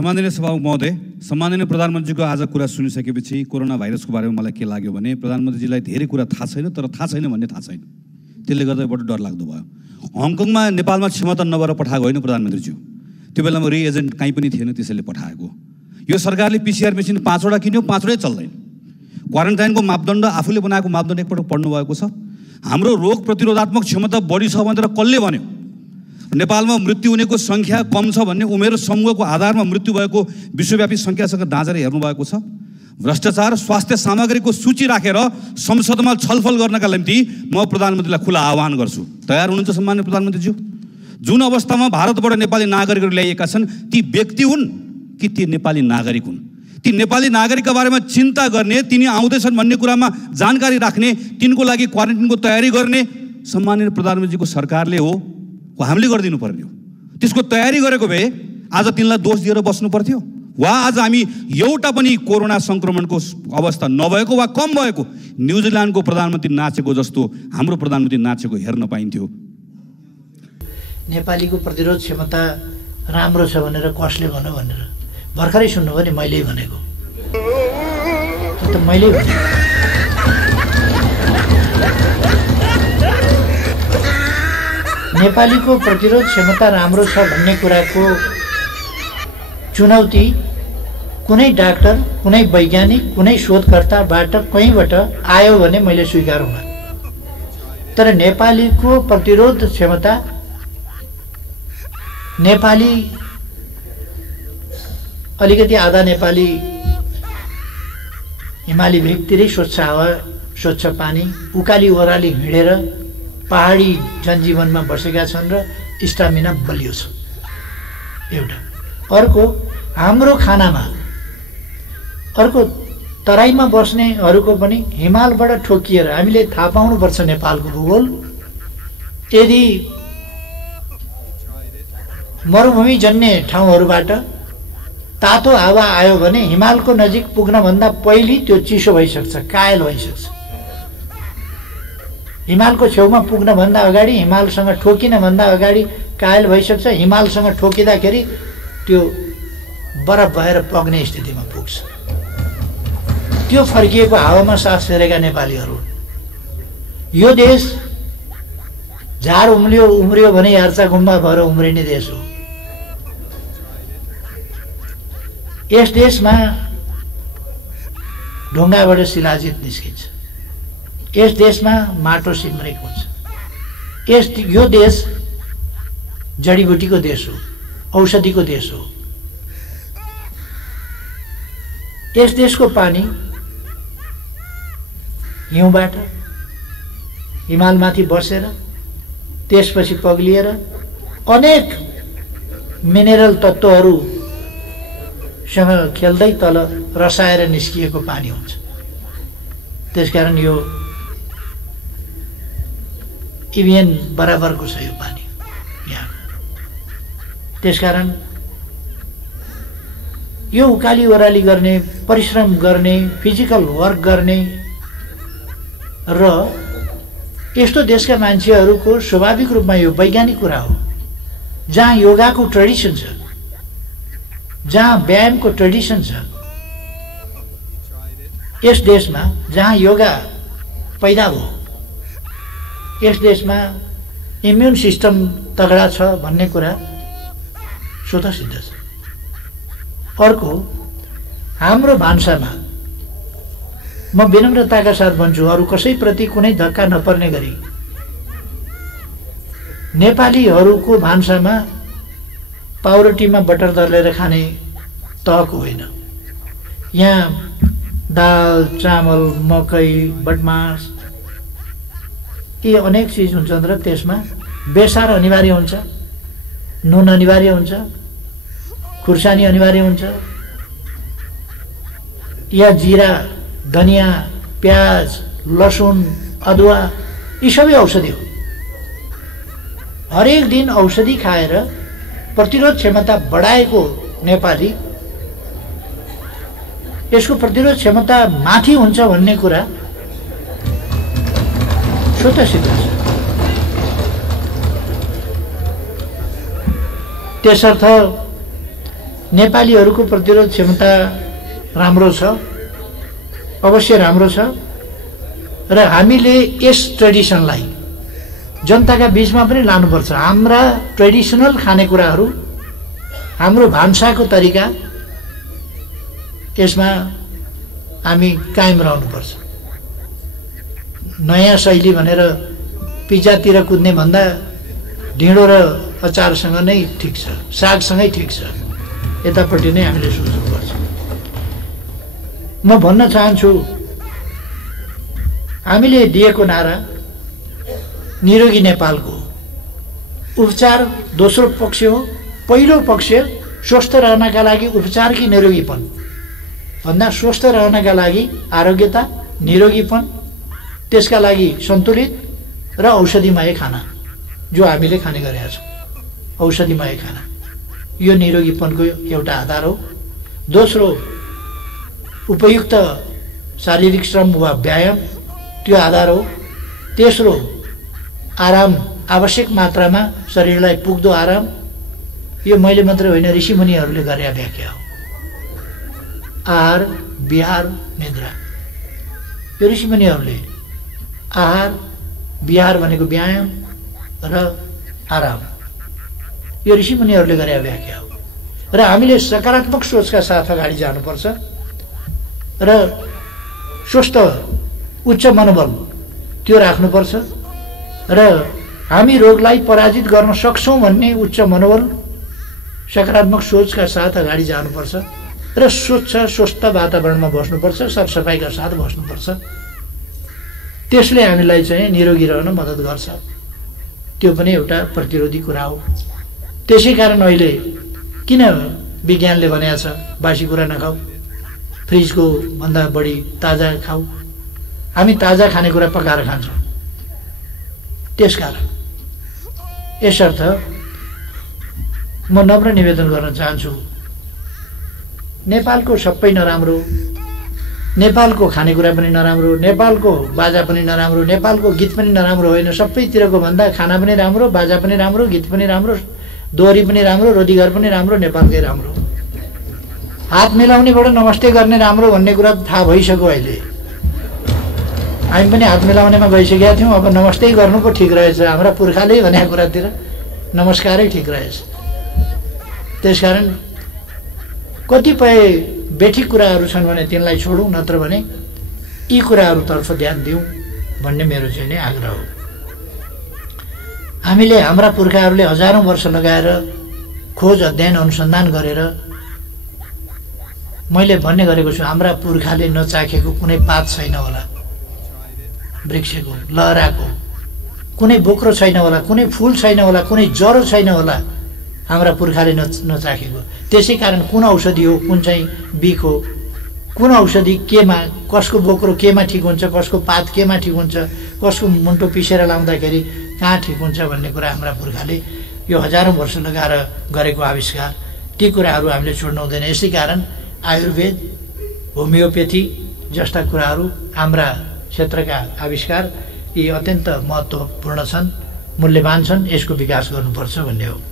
सम्माननीय सभामुख महोदय, सम्माननीय प्रधानमन्त्रीको आज कुरा सुनिसकेपछि कोरोना भाइरसको बारेमा मलाई के लाग्यो भने प्रधानमन्त्रीजीलाई धेरै कुरा थाहा छैन, तर थाहा छैन भन्ने थाहा छैन। त्यसले गर्दा बडो डरलाग्दो भयो। हङकङमा नेपालमा क्षमता नभएर पठाएको होइन प्रधानमन्त्रीज्यू, त्यो बेलामा रिएजेन्ट कहीँ पनि थिएन, त्यसैले पठाएको। यो सरकारले पिसिआर मेसिन 5वटा किन्यो, 5वटै चल्दैन। क्वारेन्टाइनको मापदण्ड आफूले बनाएको मापदण्ड एकपल्ट पढ्नु भएको छ। हाम्रो रोग प्रतिरोधात्मक क्षमता बढी छ भनेर कसले भन्यो? नेपालमा मृत्यु हुनेको सङ्ख्या कम छ भन्ने उमेर समूहको आधारमा मृत्यु भएको विश्वव्यापी सङ्ख्यासँग दाँजेर हेर्नु भएको छ। भ्रष्टाचार स्वास्थ्य सामग्रीको सूची राखेर संसदमा छलफल गर्नका निम्ति म प्रधानमन्त्रीलाई खुला आह्वान गर्छु। तयार हुनुहुन्छ सम्माननीय प्रधानमन्त्रीज्यू? जुन अवस्थामा भारतबाट नेपाली नागरिकहरू ल्याइएका छन् ती व्यक्ति हुन् कि ती नेपाली नागरिक हुन्? ती नेपाली नागरिकका बारेमा चिन्ता गर्ने, तिनी आउँदैछन् भन्ने कुरामा जानकारी राख्ने, तिनको लागि क्वारेन्टाइनको तयारी गर्ने सम्माननीय प्रधानमन्त्रीको सरकारले हो, हामीले गरिदिनु पर्ने हो। त्यसको तयारी गरेको भए आज तिनलाई दोष दिएर बस्नु पर्थ्यो वा आज हामी एउटा पनि कोरोना संक्रमणको अवस्था नभएको वा कम भएको न्युजिल्यान्डको प्रधानमन्त्री नाचेको जस्तो हाम्रो प्रधानमन्त्री नाचेको हेर्न पाइन्थ्यो। नेपालीको प्रतिरोध क्षमता राम्रो छ भनेर कसले भन्यो भनेर भर्खरै सुन्नुभयो नि, मैले भनेको त मैले भनेको। नेपालीको प्रतिरोध क्षमता राम्रो छ भन्ने कुराको चुनौती कुनै डाक्टर, कुनै वैज्ञानिक, कुनै शोधकर्ताबाट कहीँबाट आयो भने मैले स्वीकारुँला। तर नेपालीको प्रतिरोध क्षमता, नेपाली अलिकति आधा नेपाली हिमाली भेगतिरै स्वच्छ हावा, स्वच्छ पानी, उकाली ओह्राली हिँडेर पहाडी जनजीवनमा बसेका छन् र स्टामिना बलियो छ एउटा। अर्को हाम्रो खानामा, अर्को तराईमा बस्नेहरूको पनि हिमालबाट ठोकिएर हामीले थाहा पाउनुपर्छ नेपालको भूगोल। यदि मरुभूमि जन्ने ठाउँहरूबाट तातो हावा आयो भने हिमालको नजिक पुग्नभन्दा पहिले त्यो चिसो भइसक्छ, कायल भइसक्छ। हिमालको छेउमा पुग्नभन्दा अगाडि, हिमालसँग ठोकिनभन्दा अगाडि कायल भइसक्छ। हिमालसँग ठोकिँदाखेरि त्यो बरफ भएर पग्ने स्थितिमा पुग्छ। त्यो फर्किएको हावामा सास फेरेका नेपालीहरू। यो देश झार उम्रियो भने यार्चा गुम्बा भएर उम्रिने देश हो। यस देशमा ढुङ्गाबाट शिलाजित निस्किन्छ। यस देशमा माटो सिमरेक हुन्छ। यो देश जडीबुटीको देश हो, औषधिको देश हो। यस देशको पानी हिउँबाट हिमालमाथि बसेर त्यसपछि पग्लिएर अनेक मिनेरल तत्त्वहरूसँग खेल्दै तल रसाएर निस्किएको पानी हुन्छ। त्यसकारण यो इभिएन बराबरको छ यो पानी यहाँ। त्यसकारण यो उकाली ओह्राली गर्ने, परिश्रम गर्ने, फिजिकल वर्क गर्ने र यस्तो देशका मान्छेहरूको स्वाभाविक रूपमा यो वैज्ञानिक कुरा हो। जहाँ योगाको ट्रेडिसन छ, जहाँ व्यायामको ट्रेडिसन छ, यस देशमा जहाँ योगा पैदा हो, यस देशमा इम्युन सिस्टम तगडा छ भन्ने कुरा स्वतः सिद्ध छ। अर्को, हाम्रो भान्सामा म विनम्रताका साथ भन्छु, अरू कसैप्रति कुनै धक्का नपर्ने गरी नेपालीहरूको भान्सामा पाउरोटीमा बटर दलेर खाने तहको होइन। यहाँ दाल, चामल, मकै, बटमास, यी अनेक चिज हुन्छन् र त्यसमा बेसार अनिवार्य हुन्छ, नुन अनिवार्य हुन्छ, खुर्सानी अनिवार्य हुन्छ, या जीरा, धनिया, प्याज, लसुन, अदुवा, यी सबै औषधि हो। हरेक दिन औषधि खाएर प्रतिरोध क्षमता बढाएको नेपाली यसको प्रतिरोध क्षमता माथि हुन्छ भन्ने कुरा स्वतः सिद्ध छ। त्यसर्थ नेपालीहरूको प्रतिरोध क्षमता राम्रो छ, अवश्य राम्रो छ र हामीले यस ट्रेडिसनलाई जनताका बीचमा पनि लानुपर्छ। हाम्रा ट्रेडिसनल खानेकुराहरू, हाम्रो भान्साको तरिका यसमा हामी कायम रहनुपर्छ। नयाँ शैली भनेर पिज्जातिर कुद्ने भन्दा ढिँडो र अचारसँग नै ठिक छ, सागसँगै ठिक छ, यतापट्टि नै हामीले सोच्नुपर्छ। म भन्न चाहन्छु, हामीले दिएको नारा निरोगी नेपालको उपचार दोस्रो पक्ष हो। पहिलो पक्ष स्वस्थ रहनका लागि उपचार कि निरोगीपन भन्दा स्वस्थ रहनका लागि आरोग्यता, निरोगीपन, त्यसका लागि सन्तुलित र औषधिमय खाना जो हामीले खाने गरेका छौँ। औषधिमय खाना यो निरोगीपनको एउटा आधार हो। दोस्रो उपयुक्त शारीरिक श्रम वा व्यायाम, त्यो आधार हो। तेस्रो आराम, आवश्यक मात्रामा शरीरलाई पुग्दो आराम, यो मैले मात्र होइन ऋषिमुनिहरूले गरेका व्याख्या हो। आहार, विहार, निद्रा, यो ऋषिमुनिहरूले आहार विहार भनेको व्यायाम र आराम, यो ऋषिमुनिहरूले गरेका व्याख्या हो। र हामीले सकारात्मक सोचका साथ अगाडि जानुपर्छ र स्वस्थ उच्च मनोबल त्यो राख्नुपर्छ र हामी रोगलाई पराजित गर्न सक्छौँ भन्ने उच्च मनोबल, सकारात्मक सोचका साथ अगाडि जानुपर्छ र स्वच्छ स्वस्थ वातावरणमा बस्नुपर्छ, सरसफाइका साथ बस्नुपर्छ। त्यसले हामीलाई चाहिँ निरोगी रहन मद्दत गर्छ। त्यो पनि एउटा प्रतिरोधी कुरा हो। त्यसै कारण अहिले किन विज्ञानले भनेको छ बासी कुरा नखाऊ, फ्रिजको भन्दा बढी ताजा खाऊ। हामी ताजा खानेकुरा पकाएर खान्छौँ। त्यसकारण यसर्थ म नम्र निवेदन गर्न चाहन्छु, नेपालको सबै नराम्रो, नेपालको खानेकुरा पनि नराम्रो, नेपालको बाजा पनि नराम्रो, नेपालको गीत पनि नराम्रो होइन। सबैतिरको भन्दा खाना पनि राम्रो, बाजा पनि राम्रो, गीत पनि राम्रो, दोहोरी पनि राम्रो, रोटीघर पनि राम्रो, नेपालकै राम्रो। हात मिलाउनेबाट नमस्ते गर्ने राम्रो भन्ने कुरा थाहा भइसक्यो अहिले। हामी पनि हात मिलाउनेमा गइसकेका थियौँ। अब नमस्ते गर्नु पो ठिक रहेछ, हाम्रा पुर्खाले भनेको कुरातिर नमस्कारै ठिक रहेछ। त्यसकारण कतिपय बेठिक कुराहरू छन् भने तिनलाई छोडौँ, नत्र भने यी कुराहरूतर्फ ध्यान दिउँ भन्ने मेरो चाहिँ नै आग्रह हो। हामीले, हाम्रा पुर्खाहरूले हजारौँ वर्ष लगाएर खोज अध्ययन अनुसन्धान गरेर, मैले भन्ने गरेको छु, हाम्रा पुर्खाले नचाखेको कुनै पात छैन होला, वृक्षको, लहराको कुनै बोक्रो छैन होला, कुनै फुल छैन होला, कुनै जरो छैन होला हाम्रा पुर्खाले नचाखेको। त्यसै कारण कुन औषधि हो, कुन चाहिँ बिख हो, कुन औषधि केमा, कसको बोक्रो केमा ठिक हुन्छ, कसको पात केमा ठिक हुन्छ, कसको मुन्टो पिसेर लाउँदाखेरि कहाँ ठिक हुन्छ भन्ने कुरा हाम्रा पुर्खाले यो हजारौँ वर्ष लगाएर गरेको आविष्कार, ती कुराहरू हामीले छोड्नु हुँदैन। यसै कारण आयुर्वेद, होमियोपेथी जस्ता कुराहरू हाम्रा क्षेत्रका आविष्कार यी अत्यन्त महत्त्वपूर्ण छन्, मूल्यवान छन्, यसको विकास गर्नुपर्छ भन्ने हो।